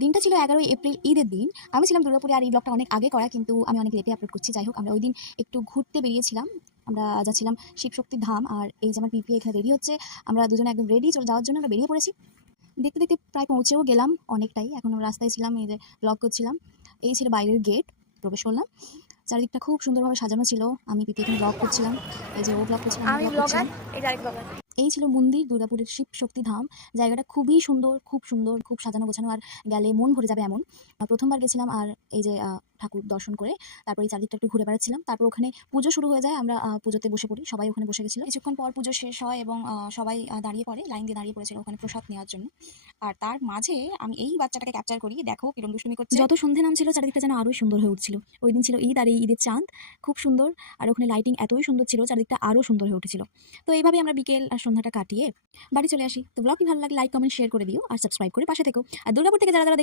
দিনটা ছিল ১১ই এপ্রিল ঈদের দিন। আমি ছিলাম দুর্গাপুরে আর এই ব্লগটা অনেক আগে করা কিন্তু আমি অনেক লেটে আপলোড করছি। যাই হোক আমরা ওইদিন একটু ঘুরতে বেরিয়েছিলাম। আমরা যাচ্ছিলাম শিবশক্তির ধাম আর এই যে আমার পিপি এখানে রেডি হচ্ছে। আমরা দুজনে একদম রেডি যাওয়ার জন্য আমরা বেরিয়ে পড়েছি। দেখতে, দেখতে প্রায় পৌঁছেও গেলাম অনেকটাই। এখন আমরা রাস্তায় ছিলাম, এই যে ব্লগ করছিলাম। এই ছিল বাইরের গেট, প্রবেশ করলাম। চারিদিকটা খুব সুন্দরভাবে সাজানো ছিল। আমি পিপি এখানে ব্লগ করছিলাম। এই যে ও ব্লগ করছিল, আমি আমি ব্লগ ব্লগার, করছিলাম। এটা আরেক ব্লগার। এই ছিল মন্দির, দুর্গাপুরের শিব শক্তি ধাম। জায়গাটা খুবই সুন্দর, খুব সুন্দর, খুব সাজানো গোছানো আর গেলে মন ভরে যাবে এমন। প্রথমবার গেছিলাম আর এই যে ঠাকুর দর্শন করে তারপর এই চারদিকটা একটু ঘুরে বেড়াচ্ছিলাম। তারপর ওখানে পুজো শুরু হয়ে যায়। আমরা পুজোতে বসে পড়ি। সবাই ওখানে বসে গেছিল। কিছুক্ষণ পর পুজো শেষ হয় এবং সবাই দাঁড়িয়ে পড়ে, লাইন দিয়ে দাঁড়িয়ে পড়েছিল ওখানে প্রসাদ নেওয়ার জন্য। আর তার মাঝে আমি এই বাচ্চাটাকে ক্যাপচার করি। দেখো কিরম দুষ্টুমি করছে। যত সন্ধে নামছিল চারিদিকটা যেন আরো সুন্দর হয়ে উঠছিল। ওই দিন ছিল ঈদ আর এই ঈদের চাঁদ খুব সুন্দর। আর ওখানে লাইটিং এতই সুন্দর ছিল, চারিদিকটা আরো সুন্দর হয়ে উঠেছিল। তো এইভাবে আমরা বিকেল আর সন্ধ্যাটা কাটিয়ে বাড়ি চলে আসি। তো ব্লগটি ভালো লাগলে লাইক, কমেন্ট, শেয়ার করে দিও আর সাবস্ক্রাইব করে পাশে থেকো। আর দুর্গাপুর থেকে যারা যারা